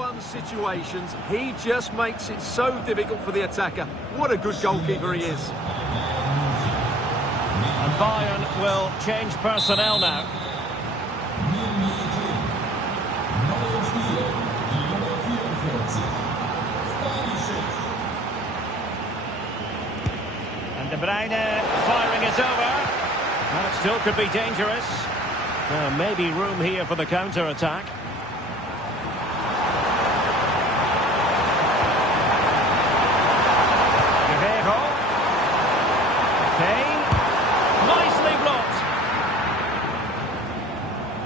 1-on-1 situations, he just makes it so difficult for the attacker. What a good goalkeeper he is. And Bayern will change personnel now. And De Bruyne firing it over. And it still could be dangerous. Maybe room here for the counter-attack.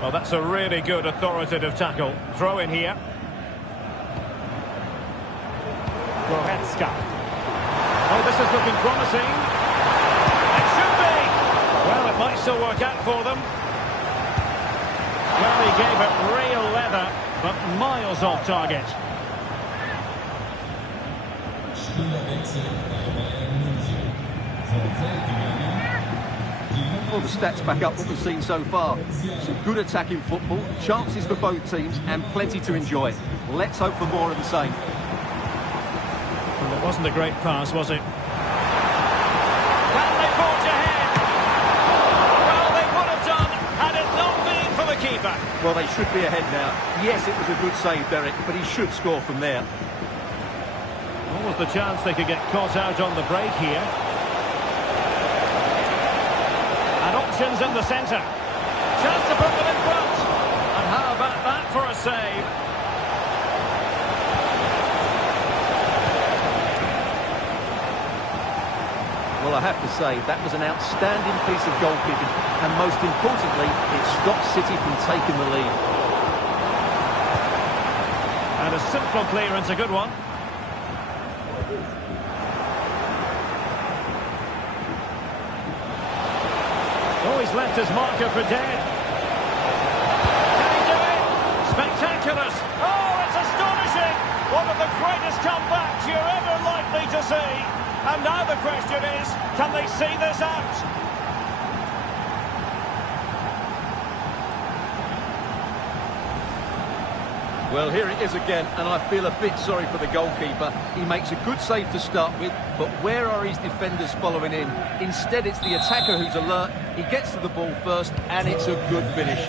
Well, that's a really good authoritative tackle. Throw in here. Goretzka. Oh, this is looking promising. It should be. Well, it might still work out for them. Well, he gave it real leather, but miles off target. Well, the stats back up what we've seen so far. Some good attacking football, chances for both teams, and plenty to enjoy. Let's hope for more of the same. Well, it wasn't a great pass, was it? Can they forge ahead? Well, they would have done had it not been for the keeper. Well, they should be ahead now. Yes, it was a good save, Derek, but he should score from there. What was the chance they could get caught out on the break here? Options in the centre. Chance to put them in front. And how about that for a save? Well, I have to say, that was an outstanding piece of goalkeeping. And most importantly, it stopped City from taking the lead. And a simple clearance, a good one. Oh, he's left his marker for dead. Can he do it? Spectacular. Oh, it's astonishing. One of the greatest comebacks you're ever likely to see. And now the question is, can they see this out? Well, here it is again, and I feel a bit sorry for the goalkeeper. He makes a good save to start with, but where are his defenders following in? Instead, it's the attacker who's alert. He gets to the ball first, and it's a good finish.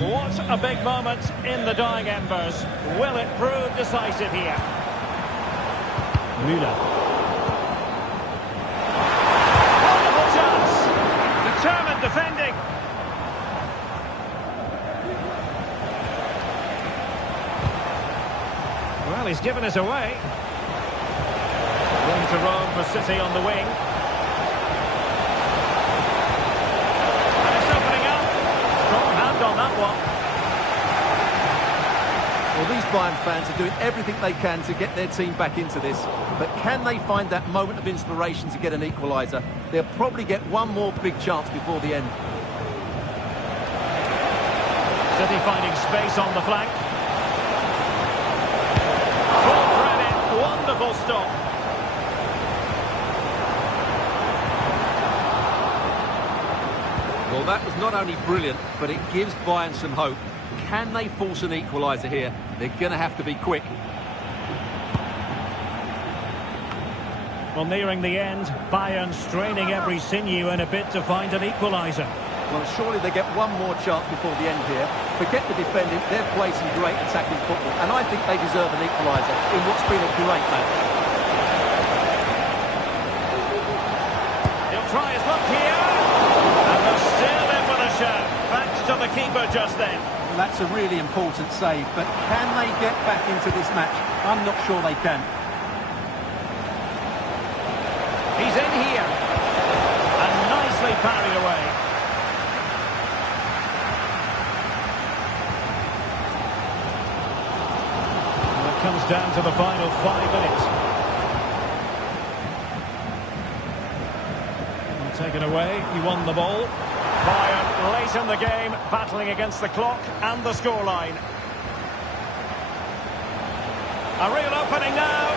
What a big moment in the dying embers. Will it prove decisive here? Müller. Wonderful chance. Determined defending. Well, he's given us away. Room to roam for City on the wing. And it's opening up. Strong hand on that one. Well, these Bayern fans are doing everything they can to get their team back into this. But can they find that moment of inspiration to get an equaliser? They'll probably get one more big chance before the end. City finding space on the flank. Wonderful stop. Well, that was not only brilliant, but it gives Bayern some hope. Can they force an equaliser here? They're going to have to be quick. Well, nearing the end, Bayern straining every sinew in a bid to find an equaliser. Well, surely they get one more chance before the end here. Forget the defending, they've played some great attacking football, and I think they deserve an equaliser in what's been a great match. He'll try his luck here, and they're still in with a show, thanks to the keeper just then. Well, that's a really important save, but can they get back into this match? I'm not sure they can. He's in here, and nicely parried away. Comes down to the final 5 minutes. Taken away, he won the ball. Bayern late in the game, battling against the clock and the scoreline. A real opening now.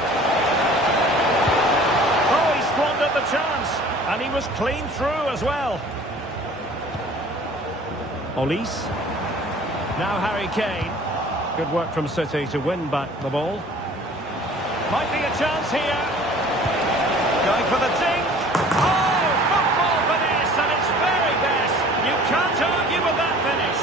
Oh, he squandered the chance, and he was clean through as well. Olise. Now Harry Kane. Good work from City to win back the ball. Might be a chance here. Going for the dink. Oh, football finish at its very best. You can't argue with that finish.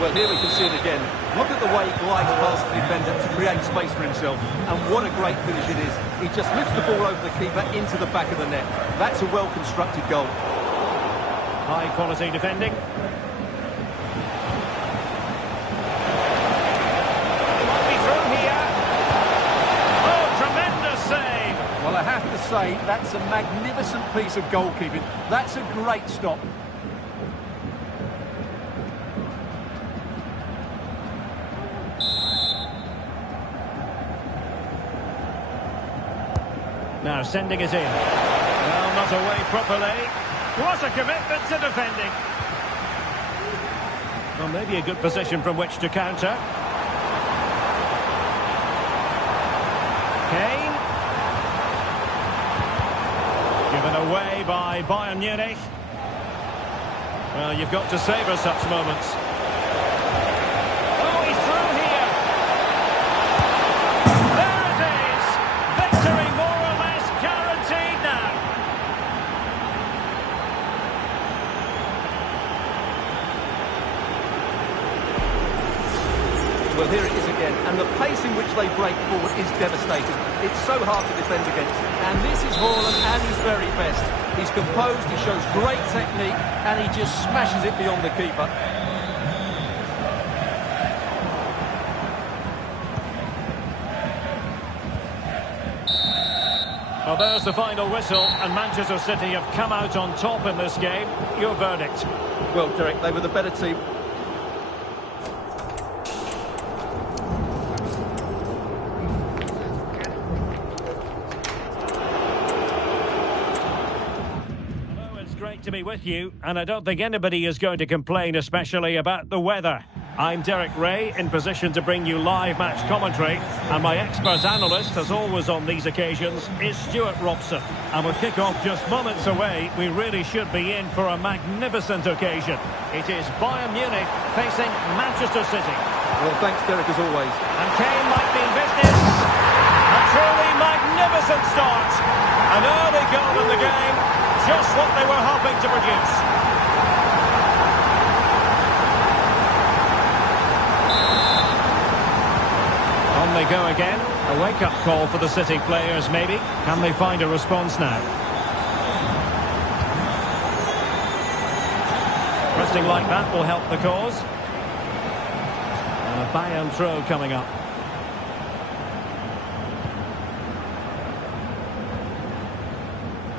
Well, here we can see it again. Look at the way he glides past the defender to create space for himself. And what a great finish it is. He just lifts the ball over the keeper into the back of the net. That's a well-constructed goal. High-quality defending. Might be through here. Oh, tremendous save. Well, I have to say, that's a magnificent piece of goalkeeping. That's a great stop. Now sending it in. Well, not away properly. What a commitment to defending. Well, maybe a good position from which to counter. Kane. Given away by Bayern Munich. Well, you've got to savour such moments. Oh, he's through here. There it is. Victory more or less guaranteed now. Well, here it is again, and the pace in which they break forward is devastating. It's so hard to defend against. And this is Haaland at his very best. He's composed, he shows great technique, and he just smashes it beyond the keeper. Well, there's the final whistle, and Manchester City have come out on top in this game. Your verdict? Well, Derek, they were the better team. To be with you, and I don't think anybody is going to complain, especially about the weather. I'm Derek Ray, in position to bring you live match commentary, and my expert analyst, as always on these occasions, is Stuart Robson. And with kick-off just moments away, we really should be in for a magnificent occasion. It is Bayern Munich facing Manchester City. Well, thanks, Derek, as always. And Kane might be in business. A truly magnificent start. An early goal in the game. Just what they were hoping to produce. On they go again. A wake-up call for the City players, maybe. Can they find a response now? Pressing like that will help the cause. And a Bayern throw coming up.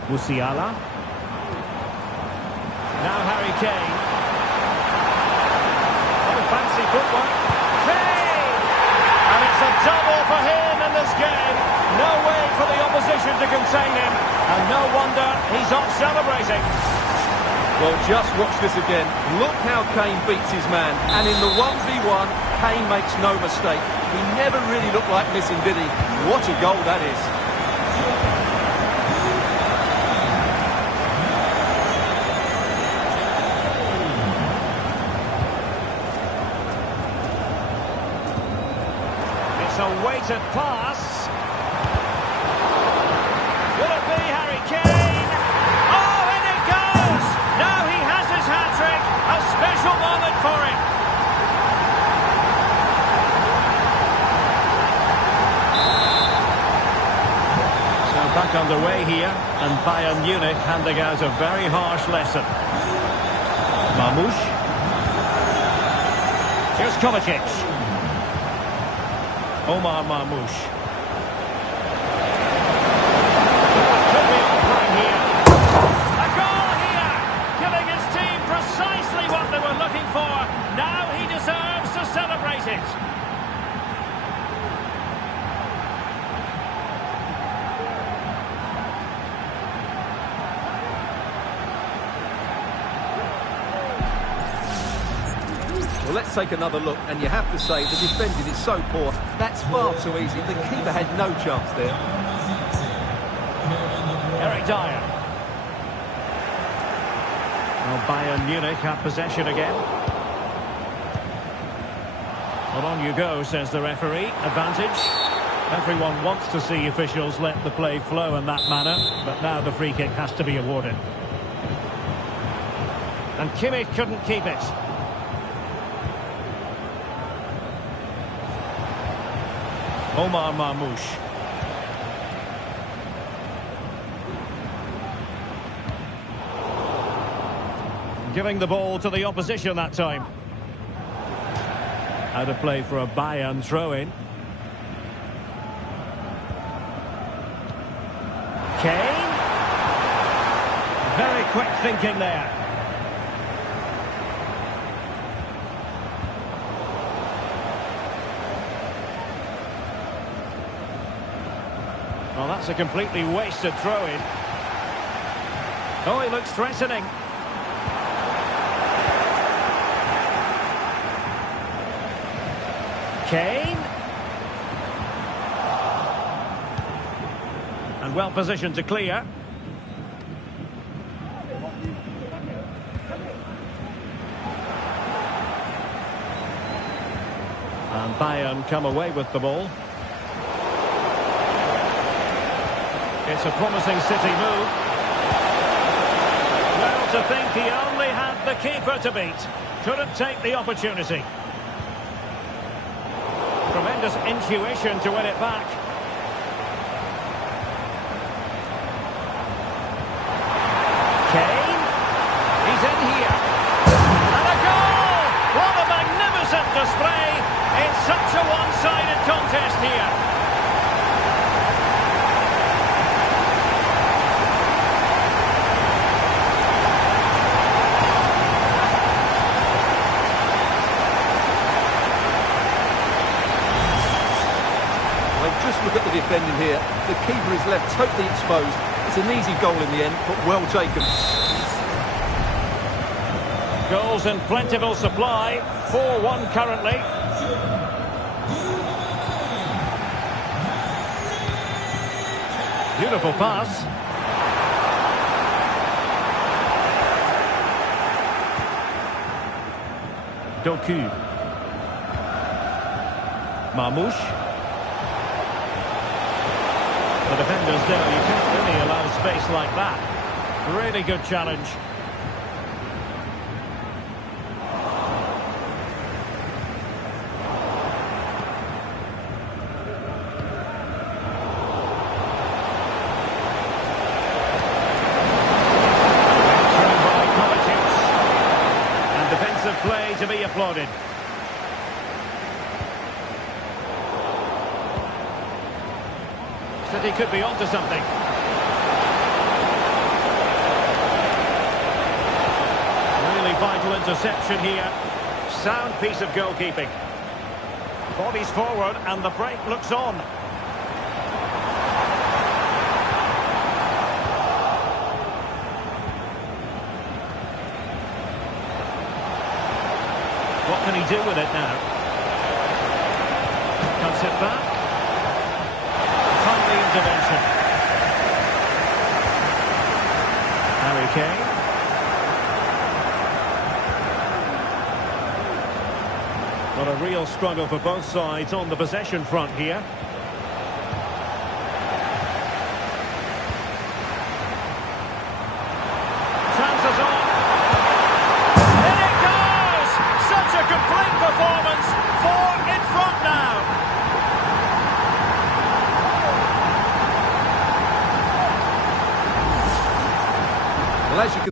Musiala. Now Harry Kane. Oh, fancy footwork. Kane! And it's a double for him in this game. No way for the opposition to contain him. And no wonder he's off celebrating. Well, just watch this again. Look how Kane beats his man. And in the 1v1, Kane makes no mistake. He never really looked like missing, did he? What a goal that is. A weighted pass. Will it be Harry Kane? Oh, in it goes! Now he has his hat-trick. A special moment for him. So back underway here, and Bayern Munich handing out a very harsh lesson. Marmoush. Here's Kovacic. Omar Marmoush. Could be offering here. A goal here! Giving his team precisely what they were looking for. Now he deserves to celebrate it. Well, let's take another look, and you have to say the defending is so poor. That's far too easy. The keeper had no chance there. Eric Dyer. Well, Bayern Munich have possession again. Well, on you go, says the referee. Advantage. Everyone wants to see officials let the play flow in that manner, but now the free kick has to be awarded. And Kimmich couldn't keep it. Omar Marmoush. Giving the ball to the opposition that time. Out of play for a Bayern throw-in. Kane. Very quick thinking there. Well, that's a completely wasted throw-in. Oh, he looks threatening. Kane. And well positioned to clear. And Bayern come away with the ball. It's a promising City move. Well, to think he only had the keeper to beat. Couldn't take the opportunity. Tremendous intuition to win it back. Kane. He's in here. And a goal! What a magnificent display in such a one-sided contest here. Just look at the defending here. The keeper is left totally exposed. It's an easy goal in the end, but well taken. Goals in plentiful supply. 4-1 currently. Beautiful pass. Doku. Marmoush. The defenders know you can't really allow space like that. Really good challenge. By Kovacic. And defensive play to be applauded. City could be onto something. Really vital interception here. Sound piece of goalkeeping. Bodies forward and the break looks on. What can he do with it now? Cuts it back. Timely intervention. Harry Kane. What a real struggle for both sides on the possession front here. Chances on. In it goes! Such a complete performance. 4 in front now. Well, as you can...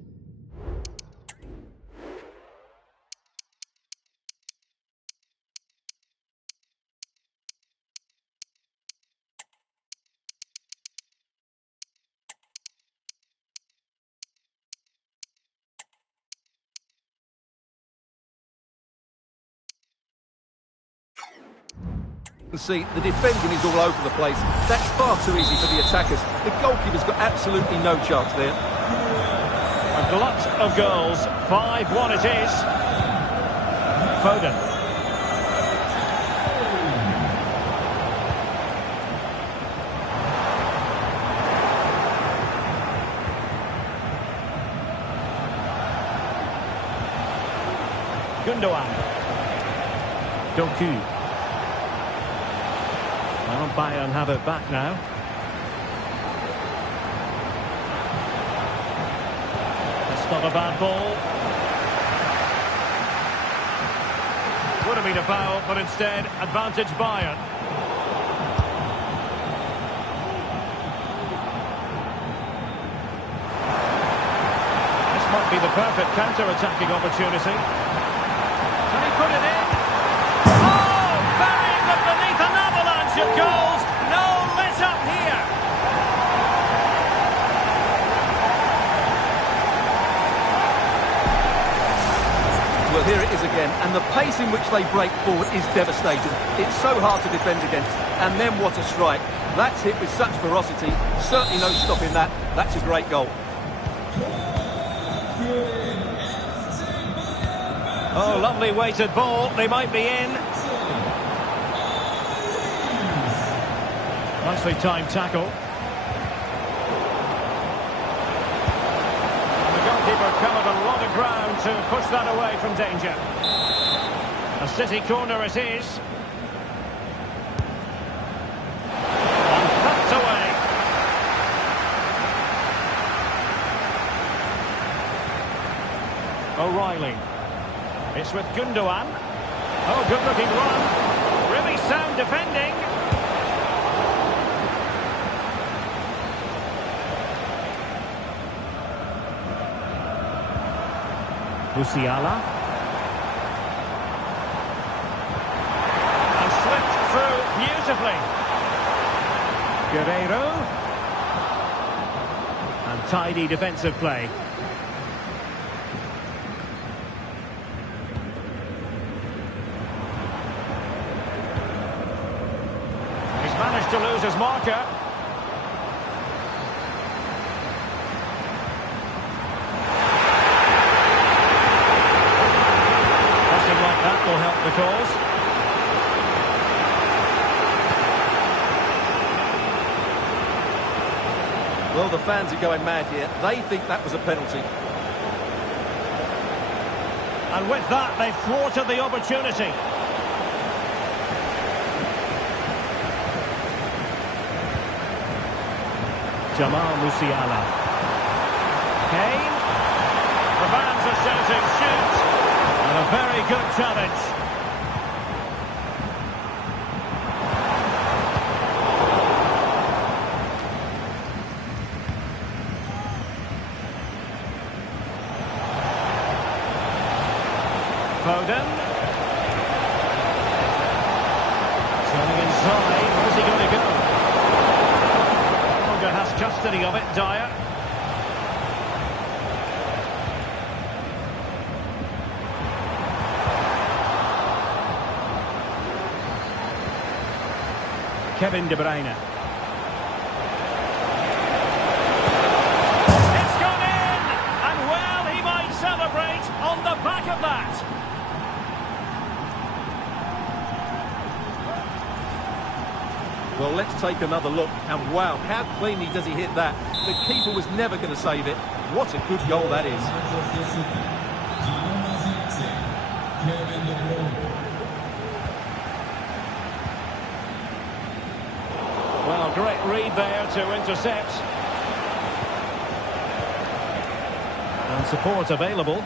see, the defending is all over the place. That's far too easy for the attackers. The goalkeeper's got absolutely no chance there. A glut of goals. 5-1 it is. Foden. Gundogan. Doku. Well, Bayern have it back now. That's not a bad ball. Would have been a foul, but instead, advantage Bayern. This might be the perfect counter-attacking opportunity. Can he put it in? Oh! Buried but beneath an avalanche of goals. No let up here. Well, here it is again, and the pace in which they break forward is devastating. It's so hard to defend against, and then what a strike. That's hit with such ferocity, certainly no stopping that. That's a great goal. Oh, lovely weighted ball. They might be in. Nicely timed tackle. And the goalkeeper covered a lot of ground to push that away from danger. A City corner it is. And cut away. O'Reilly. It's with Gundogan. Oh, good-looking run. Really sound defending. Musiala. And slipped through beautifully. Guerreiro. And tidy defensive play. Managed to lose his marker. Nothing like that will help the cause. Well, the fans are going mad here. They think that was a penalty. And with that, they've thwarted the opportunity. Jamal Musiala. Kane. The fans are shouting shoot. And a very good challenge. Foden. Turning inside. Where's he going to go? Has custody of it, Dyer. Kevin De Bruyne. It's gone in! And well, he might celebrate on the back of that. Well, let's take another look, and wow, how cleanly does he hit that? The keeper was never going to save it. What a good goal that is. Well, great read there to intercept. And support available.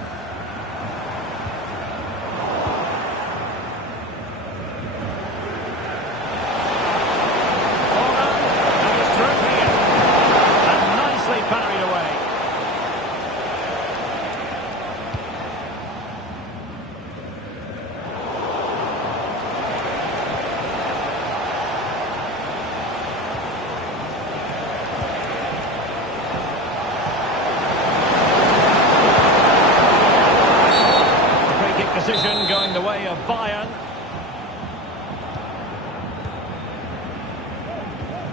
Decision going the way of Bayern.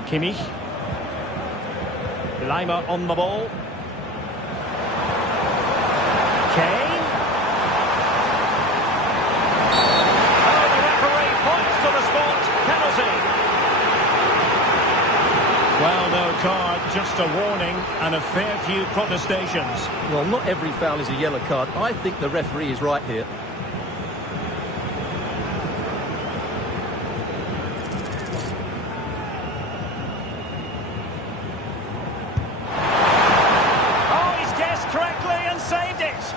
Kimmich. Lima on the ball. Kane. just a warning and a fair few protestations. Well, not every foul is a yellow card. I think the referee is right here. Oh, he's guessed correctly and saved it.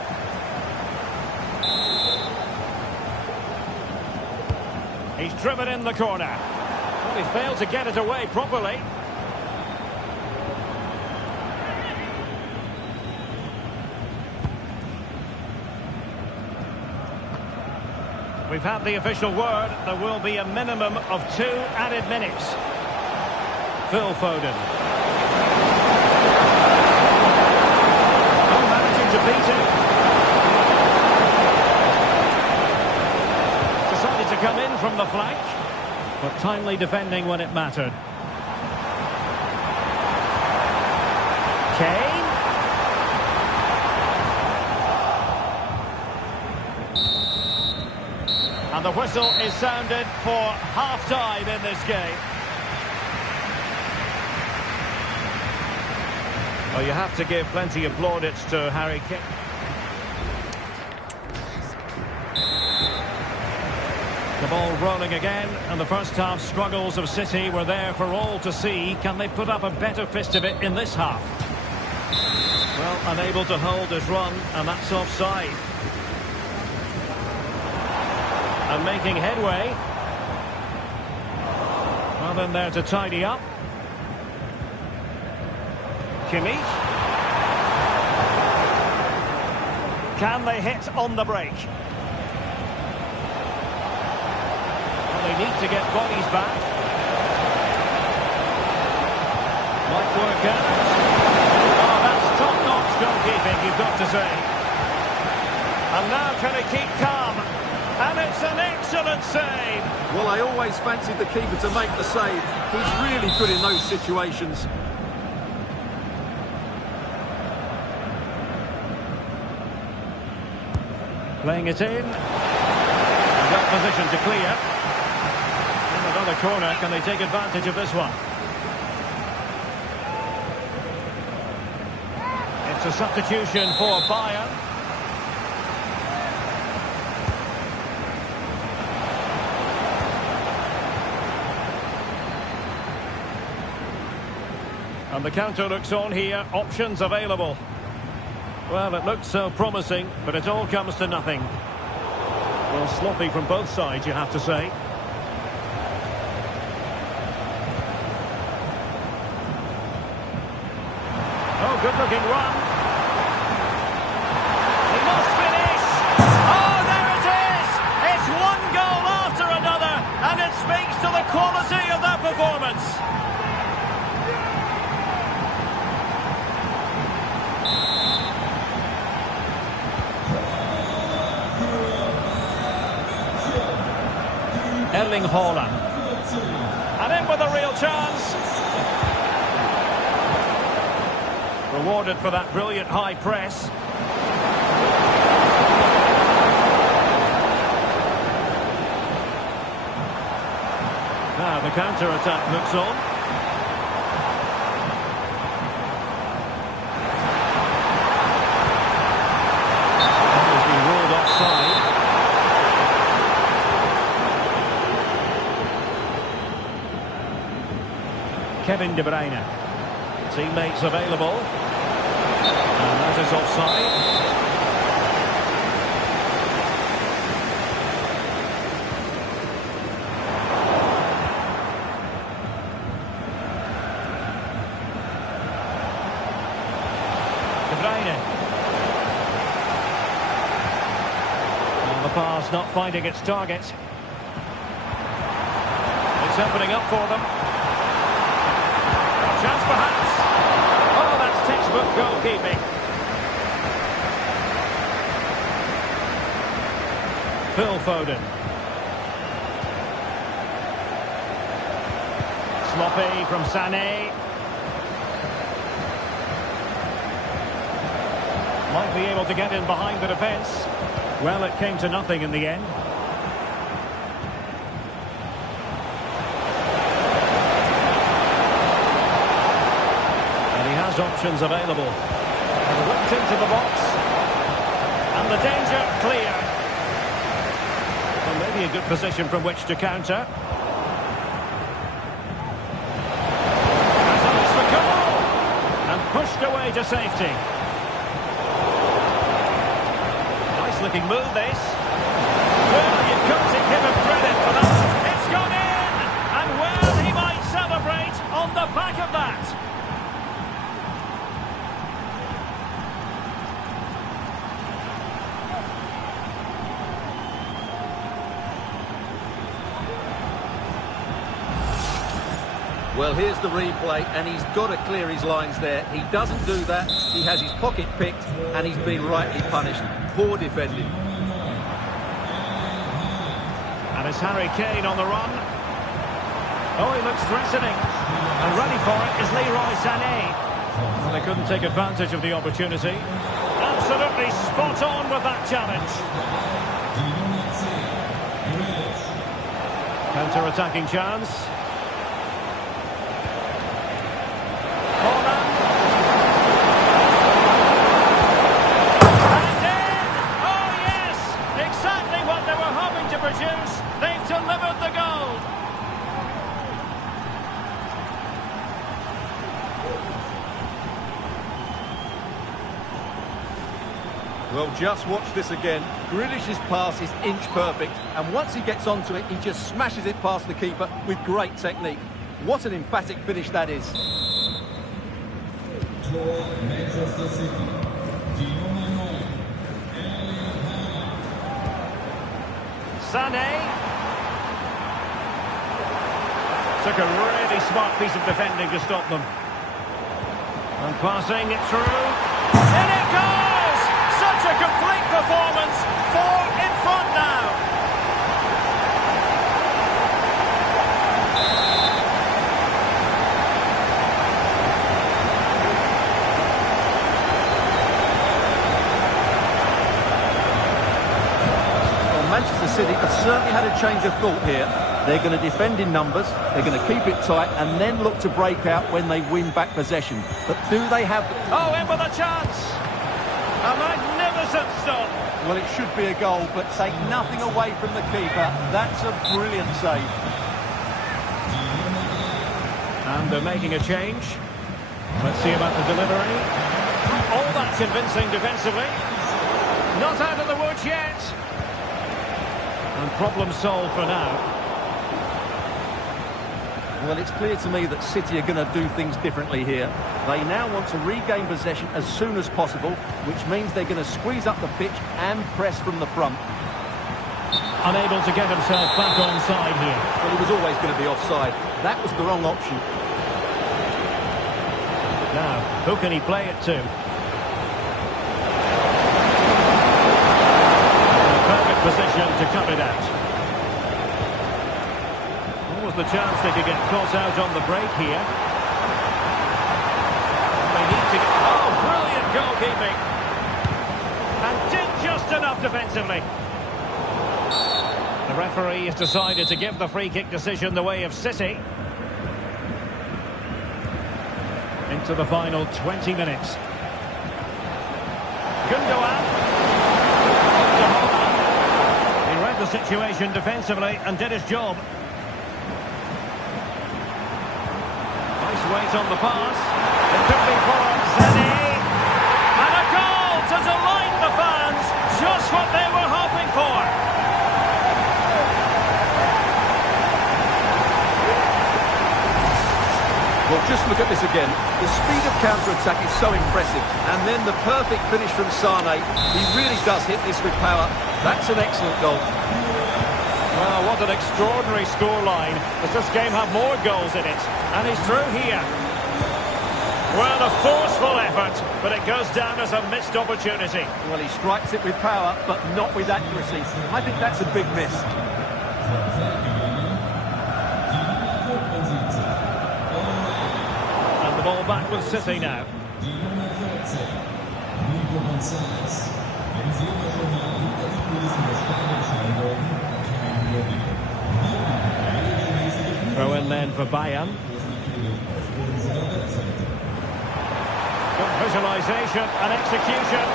He's driven in the corner. Well, he failed to get it away properly. We've had the official word. There will be a minimum of 2 added minutes. Phil Foden. Oh, managing to beat it. Decided to come in from the flank, but timely defending when it mattered. Kane. And the whistle is sounded for half-time in this game. Well, you have to give plenty of plaudits to Harry Kane. The ball rolling again, and the first half struggles of City were there for all to see. Can they put up a better fist of it in this half? Well, unable to hold his run, and that's offside. And making headway. Well, then there to tidy up. Kimmich. Can they hit on the break? Well, they need to get bodies back. Might work out. Oh, that's top-notch goalkeeping, you've got to say. And now can he keep calm? And it's an excellent save. Well, I always fancied the keeper to make the save. He's really good in those situations. Playing it in. Got position to clear. And another corner. Can they take advantage of this one? It's a substitution for Bayern. And the counter looks on here. Options available. Well, it looked so promising, but it all comes to nothing. Well, sloppy from both sides, you have to say. Oh, good-looking run. He must finish. Oh, there it is. It's one goal after another, and it speaks to the quality of that performance. Erling Haaland. And in with a real chance. Rewarded for that brilliant high press. Now the counter-attack looks on. Has been ruled offside. Kevin De Bruyne. Teammates available. And that is offside. De Bruyne. And the pass not finding its target. It's opening up for them. Chance perhaps. Oh, that's textbook goalkeeping. Phil Foden. Sloppy from Sané. Might be able to get in behind the defence. Well, it came to nothing in the end. has options available. And whipped into the box. And the danger clear. Well, maybe a good position from which to counter. Has eyes for goal. And pushed away to safety. Nice looking move, this. Well, you've got to give him credit for that. It's gone in! And well, he might celebrate on the back of that. Well, here's the replay, and he's got to clear his lines there. He doesn't do that. He has his pocket picked, and he's been rightly punished. Poor defending. And it's Harry Kane on the run. Oh, he looks threatening. And ready for it is Leroy Sané. Well, they couldn't take advantage of the opportunity. Absolutely spot on with that challenge. Counter-attacking chance. Corner. And in! Oh, yes! Exactly what they were hoping to produce. They've delivered the goal. Well, just watch this again. Grealish's pass is inch perfect, and once he gets onto it, he just smashes it past the keeper with great technique. What an emphatic finish that is. Sané. Took a really smart piece of defending to stop them. And passing it through. In it goes! Such a complete performance. 4 in front now. Manchester City have certainly had a change of thought here. They're going to defend in numbers, they're going to keep it tight, and then look to break out when they win back possession. But do they have... Oh, in with a chance! A magnificent stop! Well, it should be a goal, but take nothing away from the keeper. That's a brilliant save. And they're making a change. Let's see about the delivery. Oh, that's convincing defensively. Not out of the woods yet. And problem solved for now. Well, it's clear to me that City are going to do things differently here. They now want to regain possession as soon as possible, which means they're going to squeeze up the pitch and press from the front. Unable to get himself back onside here. Well, he was always going to be offside. That was the wrong option. Now, who can he play it to? Perfect position to cut it out. What was the chance they could get caught out on the break here? They need to get... Oh, brilliant goalkeeping! And did just enough defensively. The referee has decided to give the free kick decision the way of City. Into the final 20 minutes. Gundogan. He read the situation defensively and did his job. Nice weight on the pass. It could be for Sané. And a goal to delight the fans. Just what they were hoping for. Well, just look at this again. The speed of counter-attack is so impressive. And then the perfect finish from Sané. He really does hit this with power. That's an excellent goal. Well, what an extraordinary scoreline. Does this game have more goals in it? And he's through here. Well, a forceful effort, but it goes down as a missed opportunity. Well, he strikes it with power, but not with accuracy. I think that's a big miss. And the ball back with City now. Throw in then for Bayern. visualisation and execution.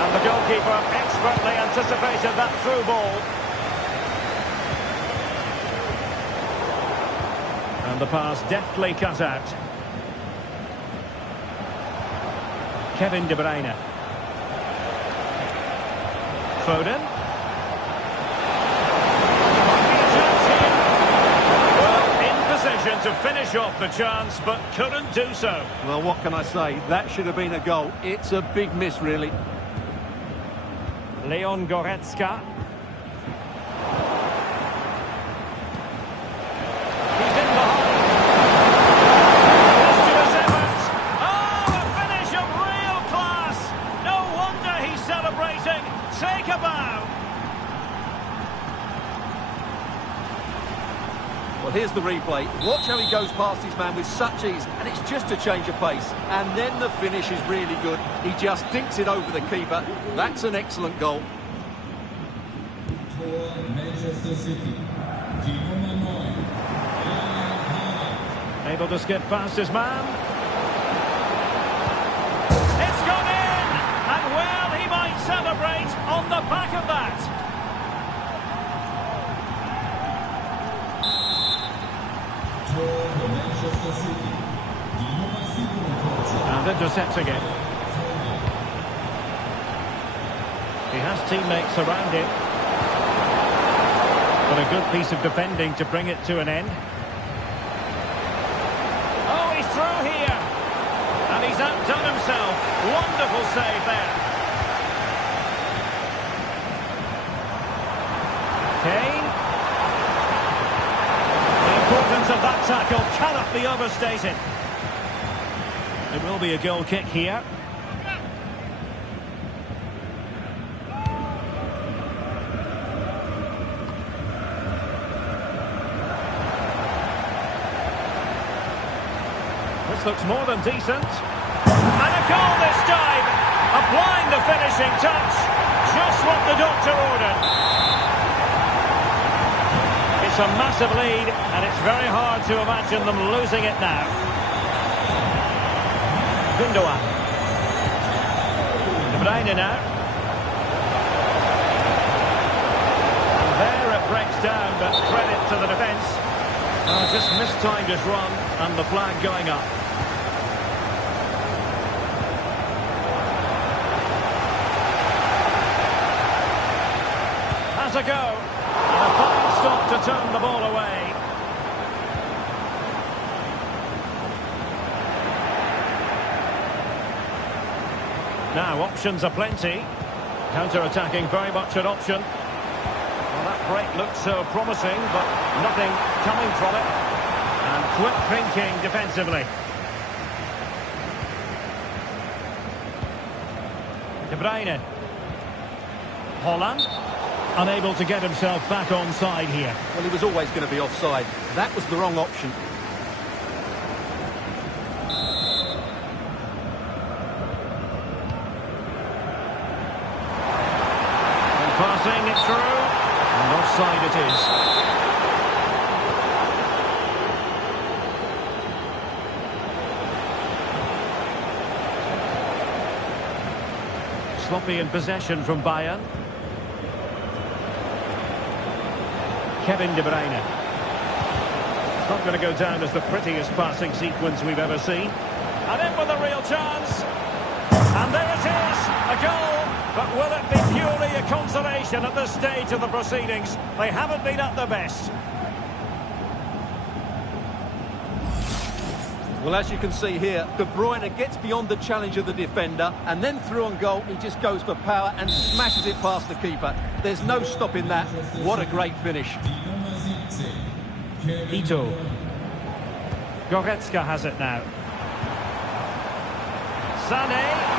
And the goalkeeper expertly anticipated that through ball. And the pass deftly cut out. Kevin De Bruyne. Foden. To finish off the chance, but couldn't do so. Well, what can I say? That should have been a goal. It's a big miss, really. Leon Goretzka. He's in behind. Mischievous effort. Oh, a finish of real class. No wonder he's celebrating. Take a bow. Well, here's the replay. Watch how he goes past his man with such ease, and it's just a change of pace. And then the finish is really good. He just dinks it over the keeper. That's an excellent goal. Able to skip past his man. It's gone in! And well, he might celebrate on the back of that. And intercepting it. He has teammates around him. But a good piece of defending to bring it to an end. Oh, he's through here. And he's outdone himself. Wonderful save there. Kane. The importance of that tackle cannot be overstated. It will be a goal kick here. This looks more than decent. And a goal this time! Applying the finishing touch. Just what the doctor ordered. It's a massive lead, and it's very hard to imagine them losing it now. Gundogan. De Bruyne now. And there it breaks down, but credit to the defence. Just mistimed his run, and the flag going up. Has a go. And a fine stop to turn the ball away. Now, options are plenty. Counter-attacking very much an option. Well, that break looked so promising, but nothing coming from it. And quick thinking defensively. De Bruyne. Holland. Unable to get himself back onside here. Well, he was always going to be offside. That was the wrong option. Passing it through, and offside it is. Sloppy in possession from Bayern. Kevin De Bruyne. It's not going to go down as the prettiest passing sequence we've ever seen. And in with a real chance. And there it is, a goal. But will it be purely a consolation at this stage of the proceedings? They haven't been at their best. Well, as you can see here, De Bruyne gets beyond the challenge of the defender, and then through on goal, he just goes for power and smashes it past the keeper. There's no stopping that. What a great finish. Ito. Goretzka has it now. Sané.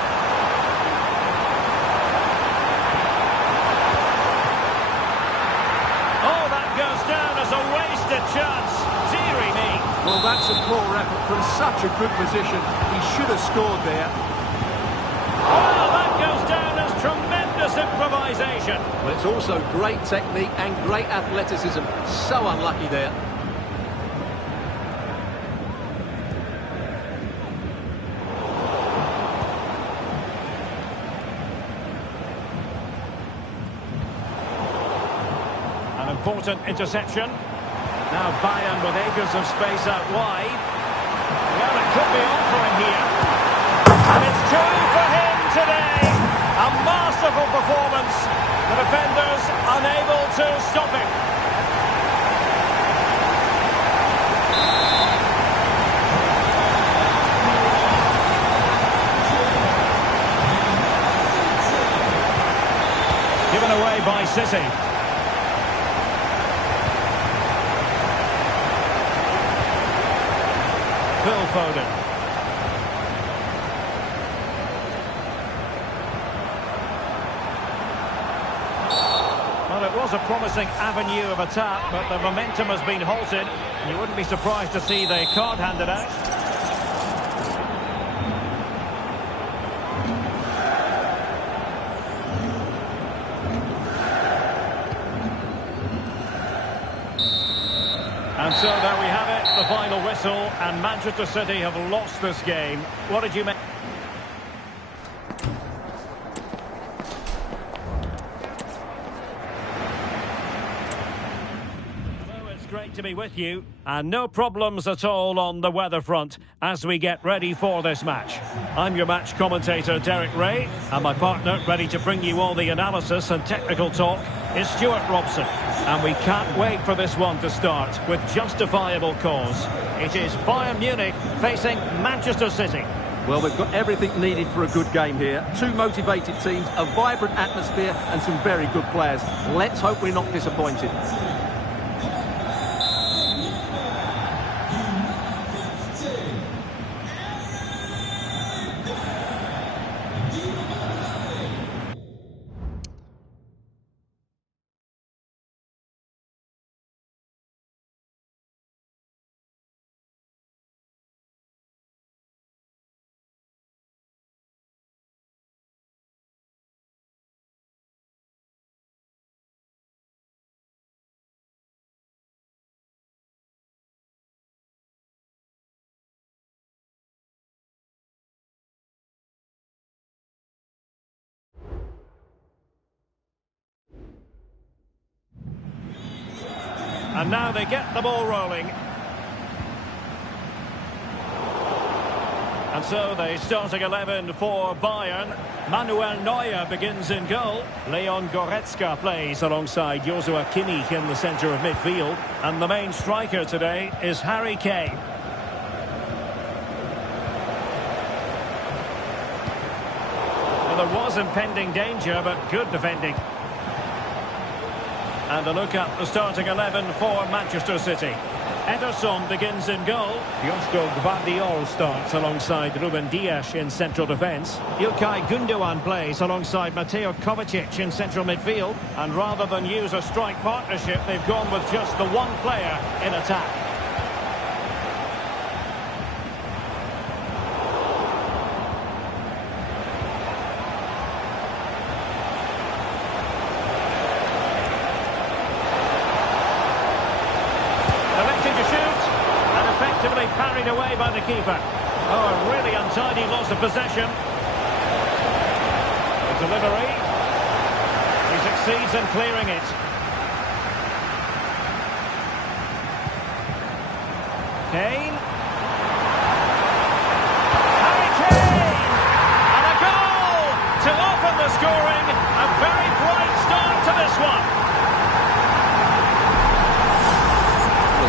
A wasted chance. Deary me. Well, that's a poor effort from such a good position. He should have scored there. Well, that goes down as tremendous improvisation. But it's also great technique and great athleticism. So unlucky there. important interception. Now Bayern with acres of space out wide. Well, it could be on for him here. And it's two for him today. A masterful performance. The defenders unable to stop him. Given away by City. Phil Foden. Well, it was a promising avenue of attack, but the momentum has been halted. You wouldn't be surprised to see the card handed out. And so there we have it, the final whistle, and Manchester City have lost this game. What did you make? It's great to be with you, and no problems at all on the weather front as we get ready for this match. I'm your match commentator, Derek Ray, and my partner, ready to bring you all the analysis and technical talk, is Stuart Robson. And we can't wait for this one to start with justifiable cause. It is Bayern Munich facing Manchester City. Well, we've got everything needed for a good game here. Two motivated teams, a vibrant atmosphere and some very good players. Let's hope we're not disappointed. And now they get the ball rolling. And so the starting 11 for Bayern. Manuel Neuer begins in goal. Leon Goretzka plays alongside Joshua Kimmich in the centre of midfield. And the main striker today is Harry Kane. Well, there was impending danger, but good defending. And a look at the starting 11 for Manchester City. Ederson begins in goal. Josko Gvardiol starts alongside Ruben Dias in central defence. Ilkay Gundogan plays alongside Mateo Kovacic in central midfield. And rather than use a strike partnership, they've gone with just the one player in attack. Parried away by the keeper. Oh, a really untidy loss of possession. The delivery. He succeeds in clearing it. Kane. Harry Kane! And a goal to open the scoring. A very bright start to this one.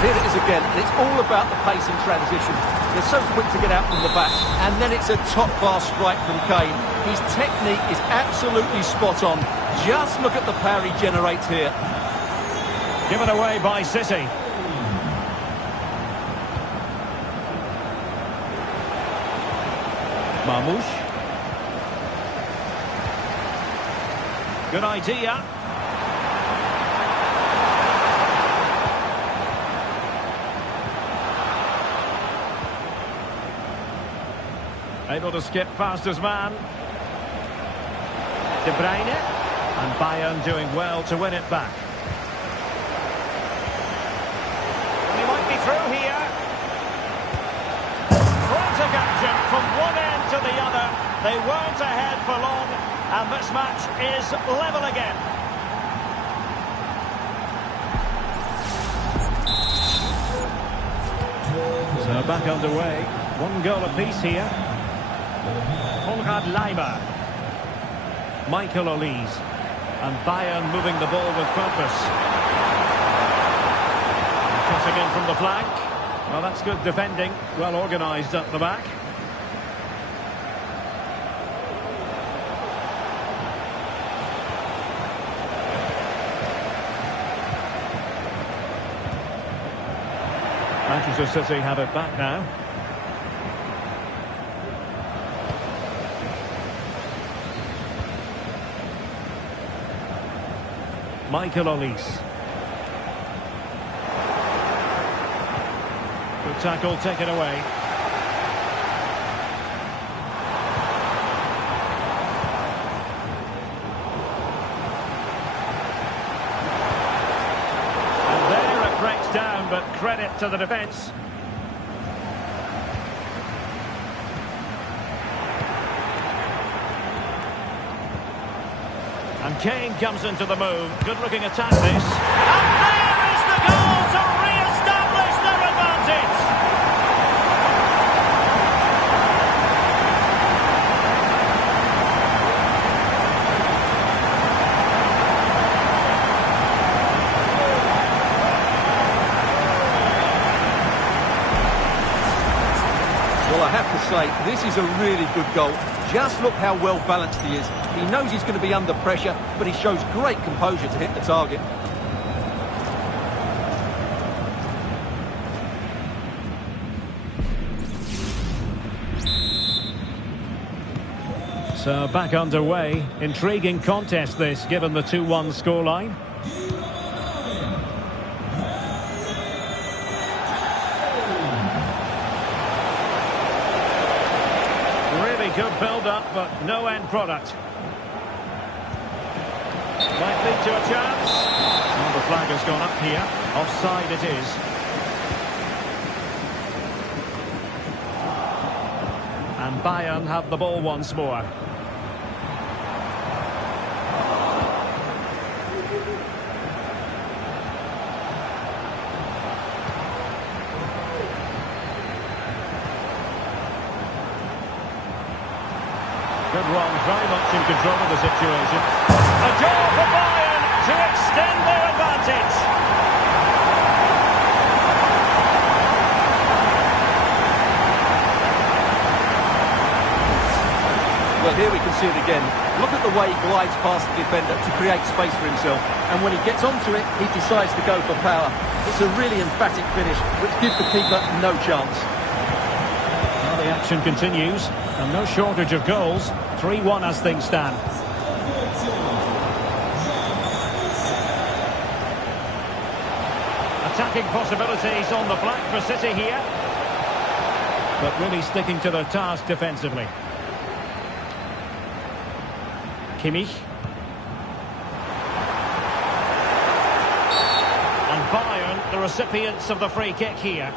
Here it is again, and it's all about the pace and transition. They're so quick to get out from the back, and then it's a top-class strike from Kane. His technique is absolutely spot on. Just look at the power he generates here. Given away by City. Marmoush. Good idea. Able to skip past his man. De Bruyne. And Bayern doing well to win it back. He might be through here. Frantic action from one end to the other. They weren't ahead for long. And this match is level again. So back underway. One goal apiece here. Konrad Laimer. Michael Olise. And Bayern moving the ball with purpose. Cutting in from the flank. Well, that's good defending. Well organised at the back. Manchester City have it back now. Michael Olise. Good tackle taken away. And there it breaks down, but credit to the defence. And Kane comes into the move. Good-looking attack, this. And there is the goal to re-establish their advantage. Well, I have to say, this is a really good goal. Just look how well balanced he is. He knows he's going to be under pressure, but he shows great composure to hit the target. So back underway. Intriguing contest this, given the 2-1 scoreline. Good build-up, but no end product. Might lead to a chance. Well, the flag has gone up here. Offside it is. And Bayern have the ball once more. Good run, very much in control of the situation. A goal for Bayern to extend their advantage. Well, here we can see it again. Look at the way he glides past the defender to create space for himself. And when he gets onto it, he decides to go for power. It's a really emphatic finish, which gives the keeper no chance. Well, the action continues, and no shortage of goals. 3-1 as things stand. Attacking possibilities on the flank for City here. But really sticking to their task defensively. Kimmich. And Bayern, the recipients of the free kick here.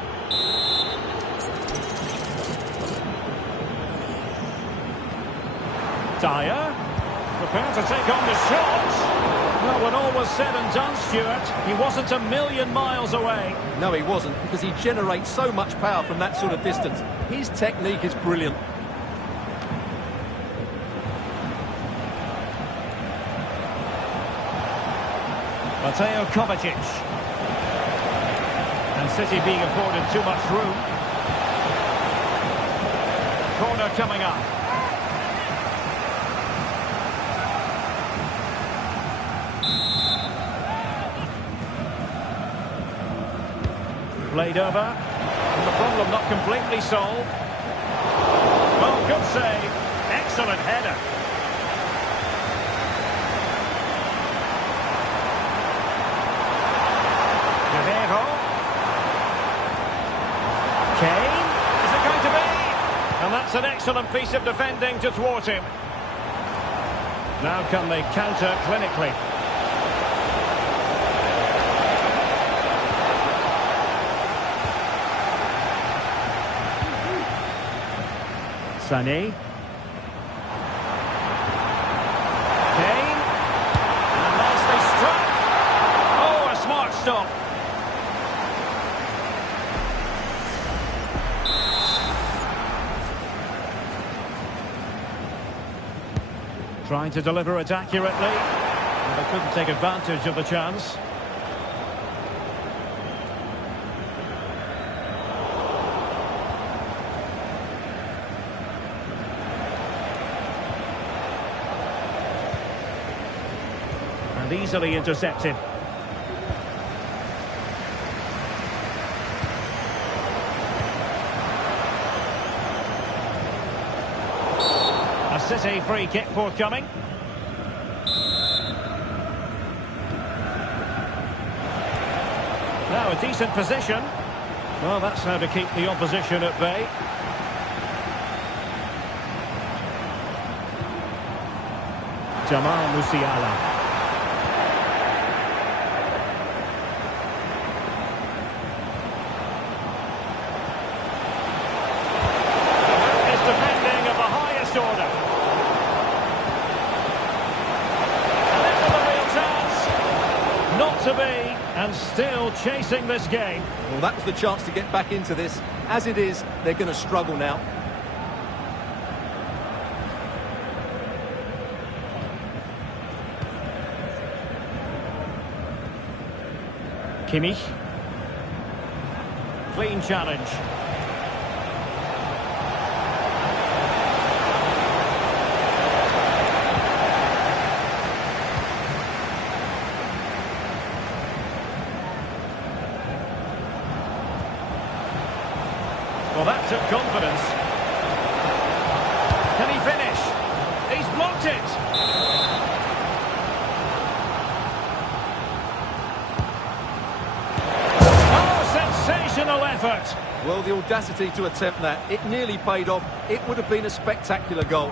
Dyer, prepared to take on the shot. Well, when all was said and done, Stuart, he wasn't a million miles away. No, he wasn't, because he generates so much power from that sort of distance. His technique is brilliant. Mateo Kovacic. And City being afforded too much room. Corner coming up. Played over. And the problem not completely solved. Oh, good save. Excellent header. Guerrero. Kane. Is it going to be? And that's an excellent piece of defending to thwart him. Now can they counter clinically? Sané. Kane. And nicely struck. Oh, a smart stop. Trying to deliver it accurately. And they couldn't take advantage of the chance. And easily intercepted. A City free kick forthcoming. Now a decent position. Well, that's how to keep the opposition at bay. Jamal Musiala. Order. And into the real chance. Not to be, and still chasing this game. Well, that was the chance to get back into this. As it is, they're going to struggle now. Kimmich. Clean challenge. Well, that took confidence. Can he finish? He's blocked it. Oh, sensational effort. Well, the audacity to attempt that. It nearly paid off. It would have been a spectacular goal.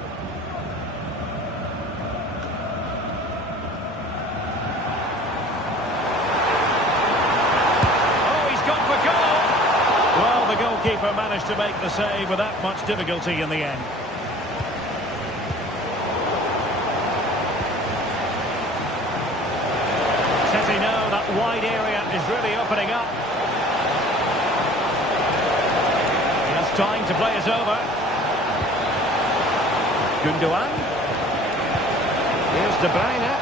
The goalkeeper managed to make the save without much difficulty in the end. City know that wide area is really opening up. He has time to play it over. Gundogan. Here's De Bruyne.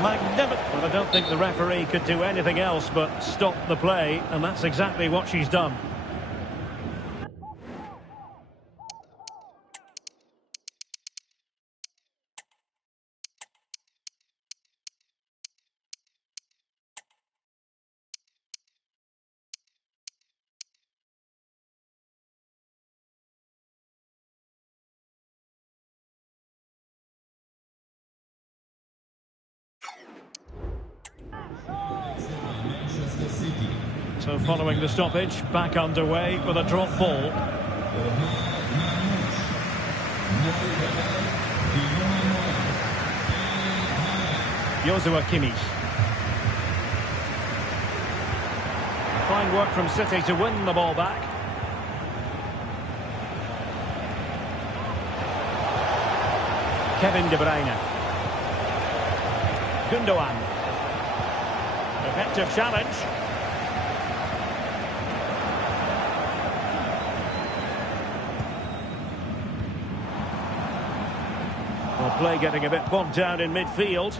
Magnificent. Well, I don't think the referee could do anything else but stop the play, and that's exactly what she's done. So following the stoppage, back underway with a drop ball. Joshua Kimmich. Fine work from City to win the ball back. Kevin De Bruyne. Gundogan. Effective challenge. Well, play getting a bit bogged down in midfield.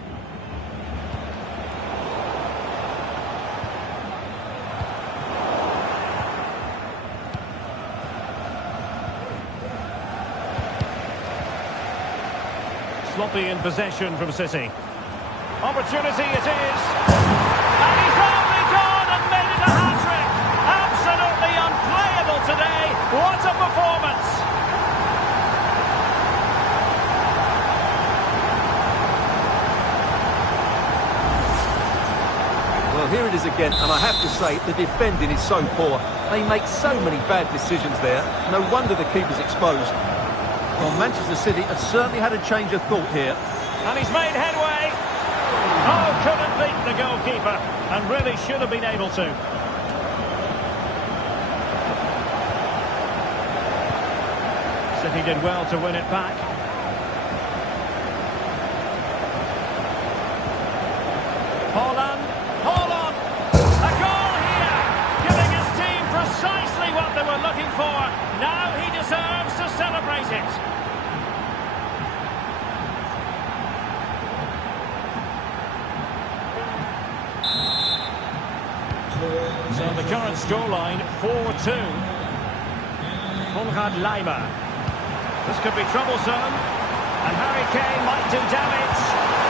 Sloppy in possession from City. Opportunity it is. And he's only gone and made it a hat-trick. Absolutely unplayable today. What a performance. Well, here it is again, and I have to say, the defending is so poor. They make so many bad decisions there. No wonder the keeper's exposed. Well, Manchester City have certainly had a change of thought here. And he's made headway. Oh, couldn't beat the goalkeeper, and really should have been able to. City did well to win it back. Haaland. A goal here, giving his team precisely what they were looking for. Now he deserves to celebrate it. So the current scoreline 4-2. Konrad Laimer. This could be troublesome. And Harry Kane might do damage.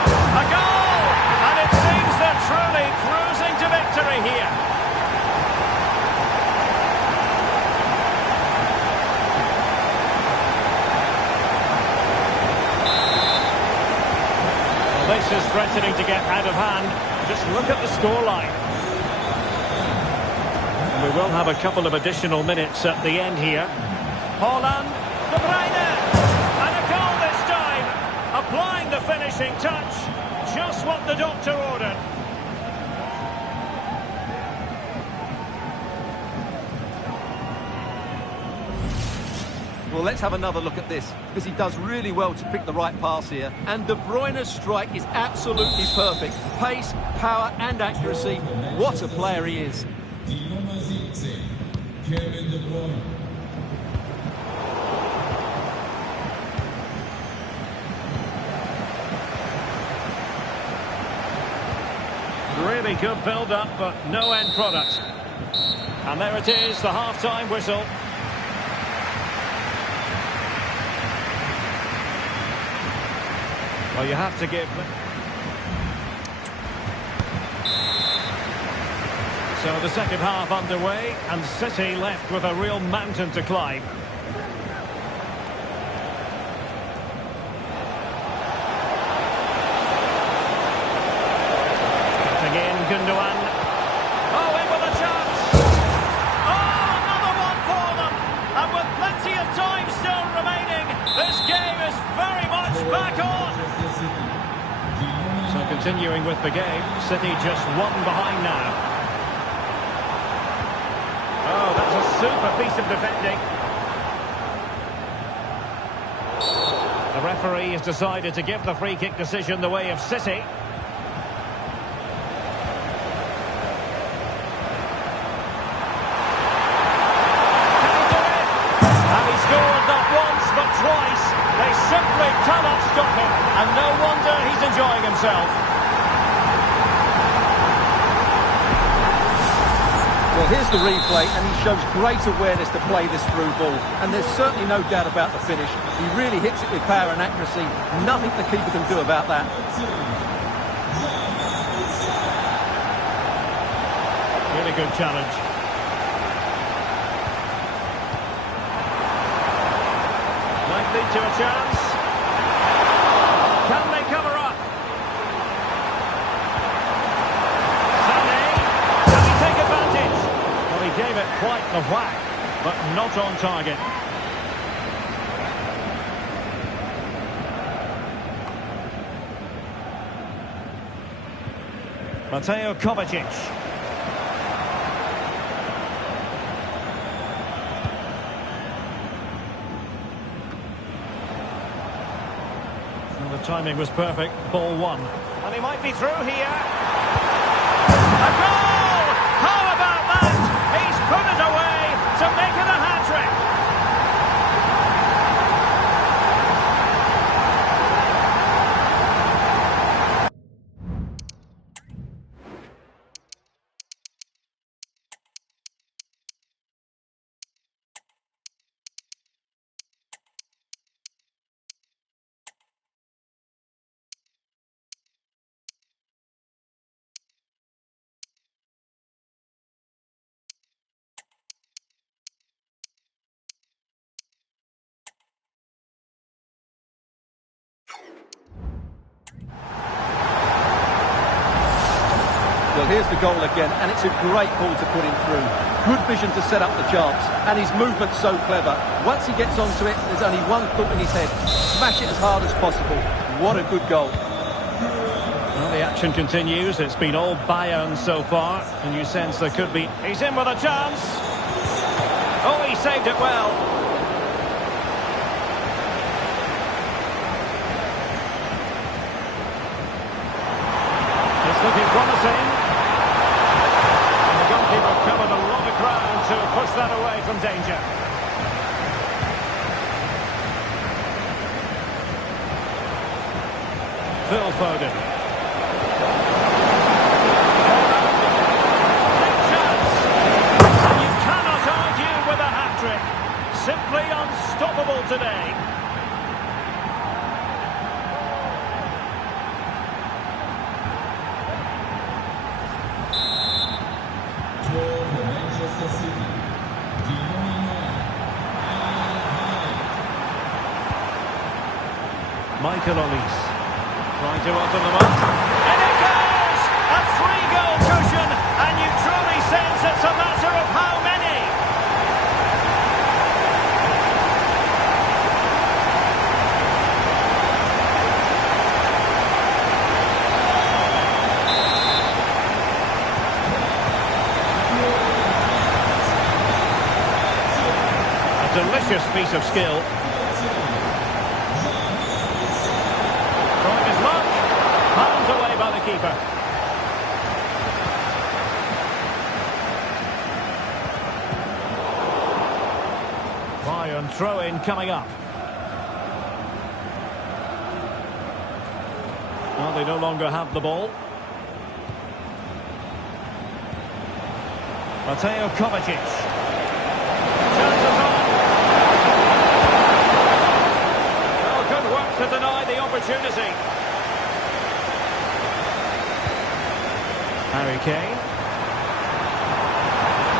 A goal! And it seems they're truly cruising to victory here. Well, this is threatening to get out of hand. Just look at the scoreline. We will have a couple of additional minutes at the end here. Haaland, De Bruyne, and a goal this time. Applying the finishing touch. Just what the doctor ordered. Well, let's have another look at this, because he does really well to pick the right pass here. And De Bruyne's strike is absolutely perfect. Pace, power and accuracy. What a player he is. Really good build-up, but no end product. And there it is, the half-time whistle. Well, you have to give... So the second half underway, and City left with a real mountain to climb. Cutting in, Gundogan. Oh, in with a chance! Oh, another one for them! And with plenty of time still remaining, this game is very much back on! So continuing with the game, City just one behind now. Oh, that's a super piece of defending. The referee has decided to give the free kick decision the way of City. Can he do it? And he scored not once but twice. They simply cannot stop him. And no wonder he's enjoying himself. Well, here's the replay, and he shows great awareness to play this through ball. And there's certainly no doubt about the finish. He really hits it with power and accuracy. Nothing the keeper can do about that. Really good challenge. Might lead to a chance. Can they cover up? Can he take advantage? Well, he gave it quite the whack, but not on target. Mateo Kovacic. The timing was perfect. Ball one. And he might be through here. A goal! How about that? He's put it away to make it a hat-trick. Well, here's the goal again, and it's a great ball to put him through. Good vision to set up the chance, and his movement's so clever. Once he gets onto it, there's only one thought in his head. Smash it as hard as possible. What a good goal. Well, the action continues. It's been all Bayern so far, and you sense there could be... He's in with a chance. Oh, he saved it well. It's looking promising. And the goalkeeper covered a lot of ground to push that away from danger. Phil Foden. Big chance. Michael Olise trying to open them up. And it goes! A 3-goal cushion, and you truly sense it's a matter of how many. A delicious piece of skill. Found away by the keeper. Bayern throw-in coming up. Well, they no longer have the ball. Mateo Kovacic. Turns it on. Well, good work to deny the opportunity. Harry Kane.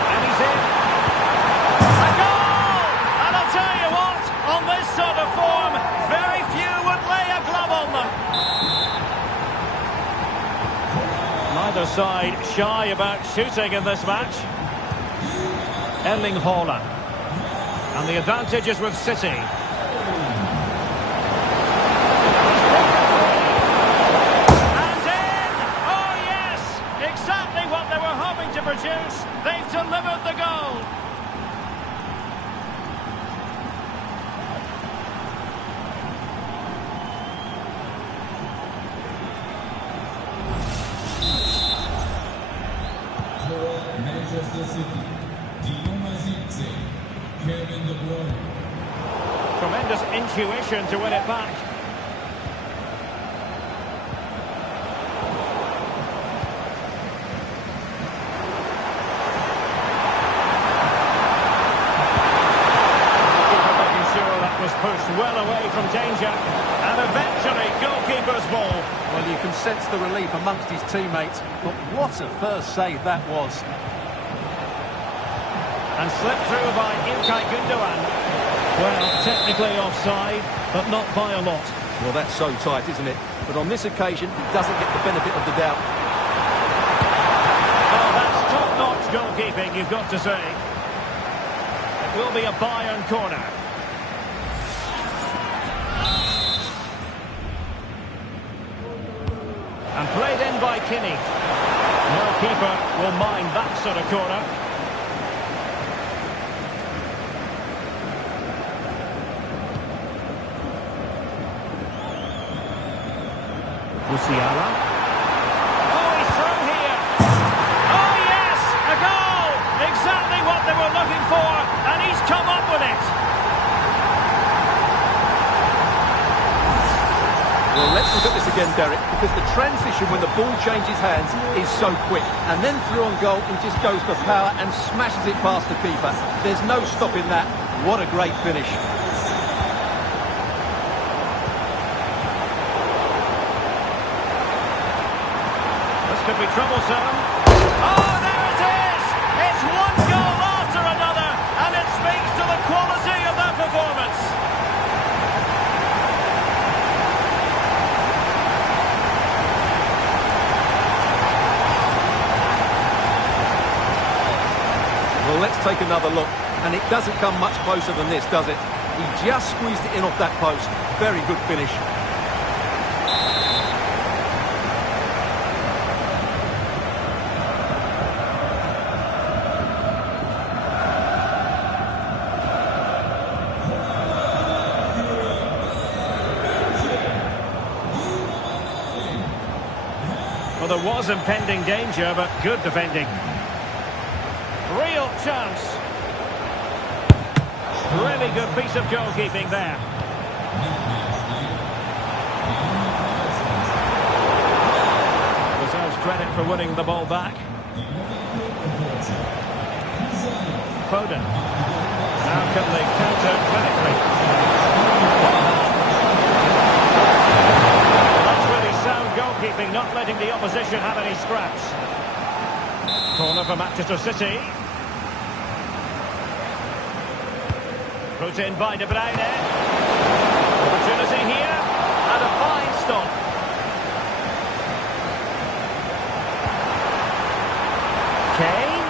And he's in. A goal! And I'll tell you what, on this sort of form, very few would lay a glove on them. Neither side shy about shooting in this match. Erling Haaland. And the advantage is with City. Produce. They've delivered the goal. For Manchester City, Kevin De Bruyne. Tremendous intuition to win it back. Pushed well away from danger, and eventually goalkeeper's ball. Well, you can sense the relief amongst his teammates, but what a first save that was. And slipped through by Ilkay Gundogan. Well, technically offside, but not by a lot. Well, that's so tight, isn't it? But on this occasion, he doesn't get the benefit of the doubt. Oh, that's top-notch goalkeeping, you've got to say. It will be a Bayern corner. And played in by Kimmich. No keeper will mind that sort of corner. Musiala. Oh, he's through here. Oh, yes! A goal! Exactly what they were looking for, and he's come up with it. Well, let's look at this again, Derek, because the transition when the ball changes hands is so quick. And then through on goal, he just goes for power and smashes it past the keeper. There's no stopping that. What a great finish. This could be troublesome. Oh, there it is! It's one goal after another, and it speaks to the quality of that performance. Well, let's take another look. And it doesn't come much closer than this, does it? He just squeezed it in off that post. Very good finish. Well, there was impending danger, but good defending. Real chance. Really good piece of goalkeeping there. Deserves credit for winning the ball back. Foden. Now can they counter clinically? That's really sound goalkeeping, not letting the opposition have any scraps. Corner for Manchester City. Put in by De Bruyne. Opportunity here. And on. Kane.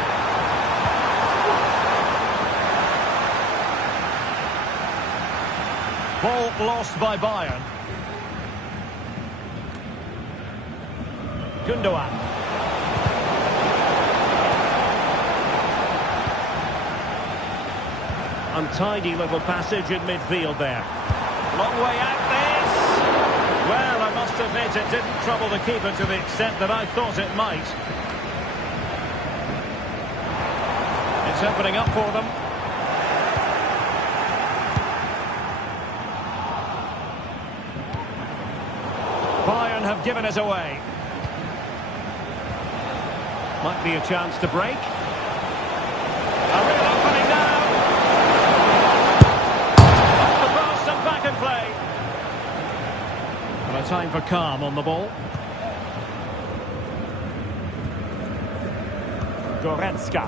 Ball lost by Bayern. Gundogan. Untidy little passage in midfield there. Long way out this. Well, I must admit it didn't trouble the keeper to the extent that I thought it might. It's opening up for them. Bayern have given it away. Might be a chance to break. A real opening now. Off the post and back in play. And a time for calm on the ball. Goretzka.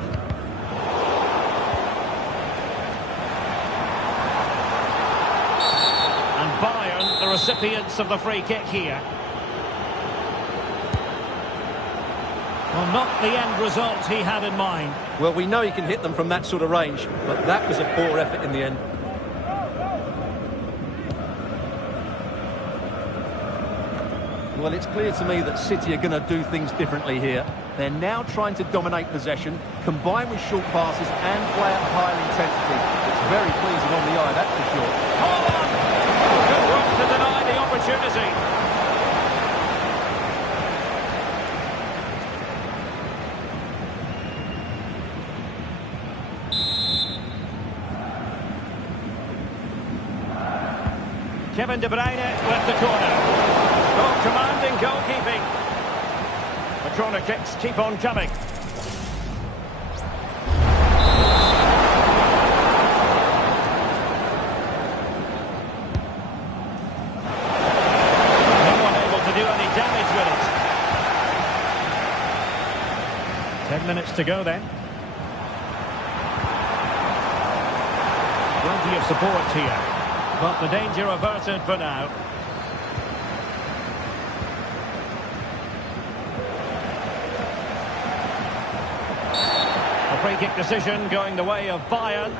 And Bayern, the recipients of the free kick here. Well, not the end result he had in mind. Well, we know he can hit them from that sort of range, but that was a poor effort in the end. Well, it's clear to me that City are going to do things differently here. They're now trying to dominate possession, combine with short passes and play at higher intensity. It's very pleasing on the eye, that's for sure. Hold on! Good work to deny the opportunity. Kevin De Bruyne with the corner. Oh, commanding goalkeeping. The corner kicks keep on coming. No one able to do any damage with it. 10 minutes to go then. Plenty of support here. But the danger averted for now. A free kick decision going the way of Bayern.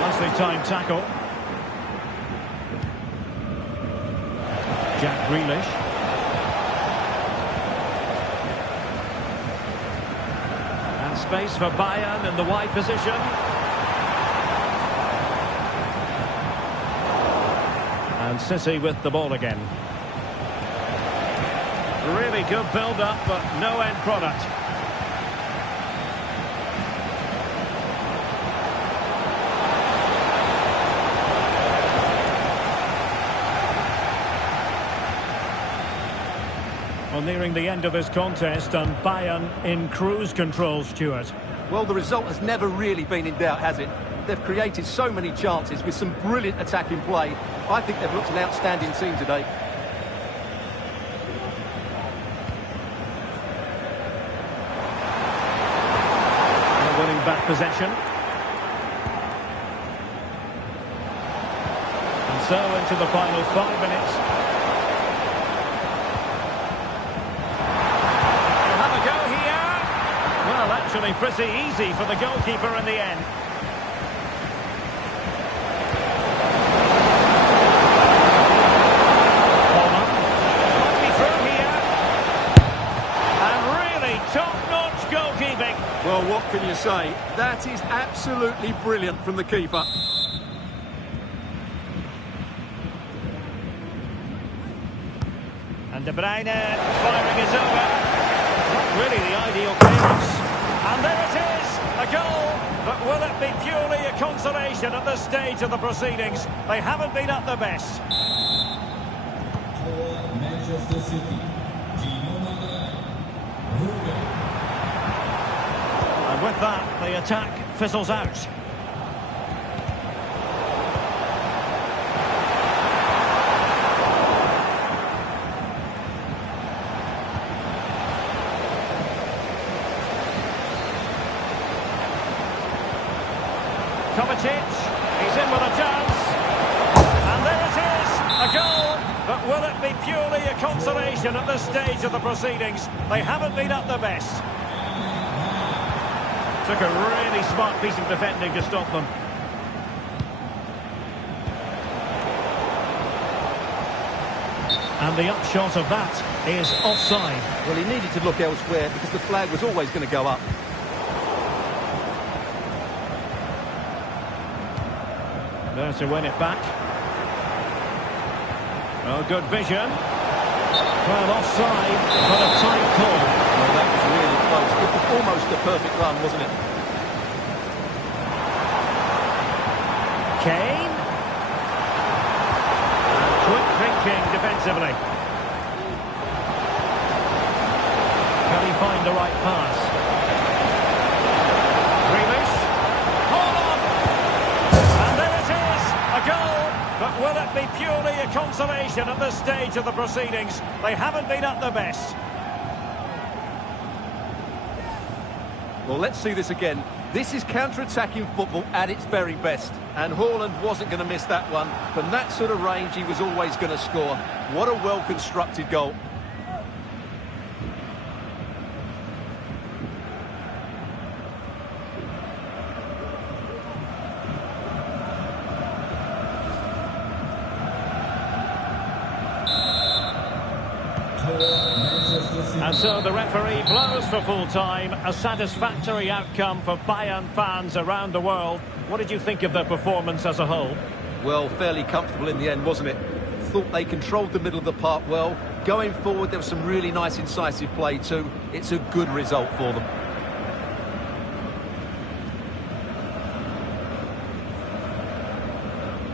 Nicely timed tackle. Jack Grealish. Space for Bayern in the wide position. And City with the ball again. Really good build-up, but no end product. Well, nearing the end of this contest, and Bayern in cruise control, Stuart. Well, the result has never really been in doubt, has it? They've created so many chances with some brilliant attacking play. I think they've looked an outstanding team today. They're winning back possession. And so into the final 5 minutes. Actually pretty easy for the goalkeeper in the end. Might be through here. And really top-notch goalkeeping. Well, what can you say? That is absolutely brilliant from the keeper. And De Bruyne firing it over. Not really the ideal clearance. And there it is, a goal. But will it be purely a consolation at this stage of the proceedings? They haven't been at their best. For Manchester City, And with that, the attack fizzles out. consolation at this stage of the proceedings. They haven't been at their best. Took a really smart piece of defending to stop them. And the upshot of that is offside. Well, he needed to look elsewhere because the flag was always going to go up. There to win it back. Oh, good vision. Well, offside, but a tight call. Well, that was really close. It was almost a perfect run, wasn't it? Kane. Quick thinking defensively. Can he find the right pass? Grealish. Hold on! And there it is! A goal! But will it be purely a consolation at this stage of the proceedings? They haven't been at their best. Well, let's see this again. This is counter-attacking football at its very best. And Haaland wasn't going to miss that one. From that sort of range, he was always going to score. What a well-constructed goal. And so the referee blows for full time. A satisfactory outcome for Bayern fans around the world. What did you think of their performance as a whole? Well, fairly comfortable in the end, wasn't it? Thought they controlled the middle of the park well. Going forward, there was some really nice incisive play too. It's a good result for them.